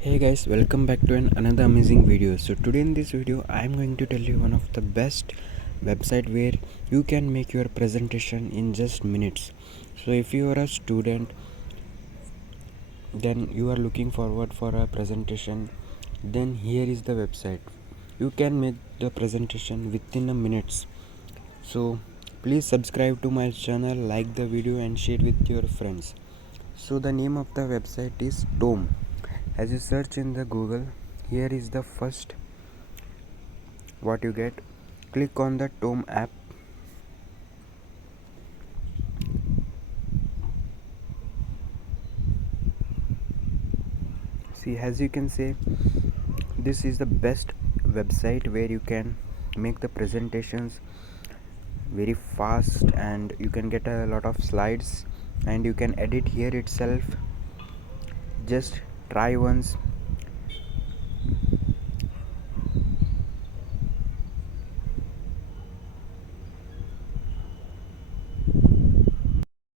Hey guys, welcome back to another amazing video. So today in this video I am going to tell you one of the best website where you can make your presentation in just minutes. So if you are a student, then you are looking forward for a presentation, then here is the website. You can make the presentation within a minutes. So please subscribe to my channel, like the video and share with your friends. So the name of the website is Tome. As you search in the Google, here is the first what you get. Click on the Tome app. See, as you can see, this is the best website where you can make the presentations very fast and you can get a lot of slides and you can edit here itself. Just try once